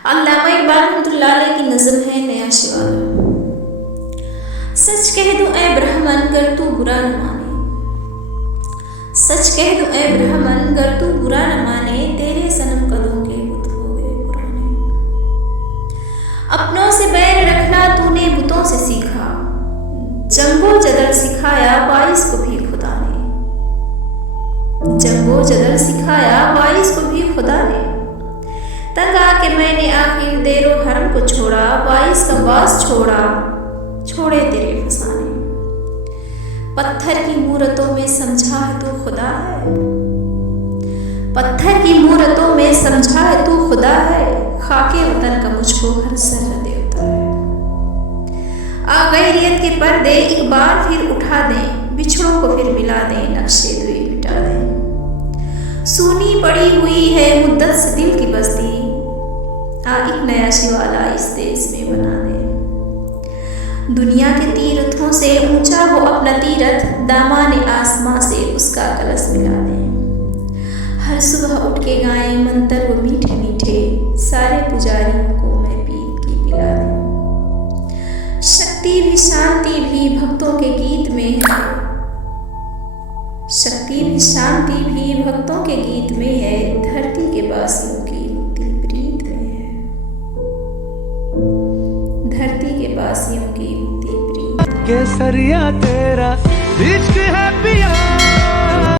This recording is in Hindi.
अल्लामा इकबाल रहमतुल्लाह अलैह की नज़म है नया शिवाला। सच कह दूं ऐ ब्राह्मण गर तू बुरा न माने, सच कह दूं ऐ ब्राह्मण गर तू बुरा न माने, तेरे सनम कदों के बुत हो गए पुराने। अपनों से बैर रखना तूने बुतों से सीखा, जंगो जदल सिखाया बाइस को भी खुदा ने, जंगो जदल सिखाया बाइस को भी खुदा ने। तंग आके मैंने आखिर देरो हरम को छोड़ा, बाइस का बास छोड़ा छोड़े तेरे फसाने। पत्थर की मूरतों में समझा है तू खुदा है, पत्थर की मूरतों में समझा है तू खुदा है, खाके वतन का मुझको हर सर्र देवता है। आ गैरियत के पर्दे एक बार फिर उठा दें, बिछड़ों को फिर मिला दें, नक्शे दुई मिटा दें। सूनी पड़ी हुई है मुद्दत से दिल की बस्ती, आ एक नया शिवाला इस देश में बना दे। दुनिया के तीर्थों से ऊंचा हो अपना तीरथ, दामाने आसमां से उसका कलश मिला दे। हर सुबह उठ के गाएं मंत्र वो मीठे मीठे, सारे पुजारियों को मैं पीत की पिला दे। शक्ति भी शांति भी भक्तों के गीत में है, शक्ति भी शांति भी भक्तों के गीत में है, धरती के बासियों की मुक्ति प्रीत में है, धरती के बासियों की मुक्ति प्रीत। केसरिया तेरा इश्क है पिया।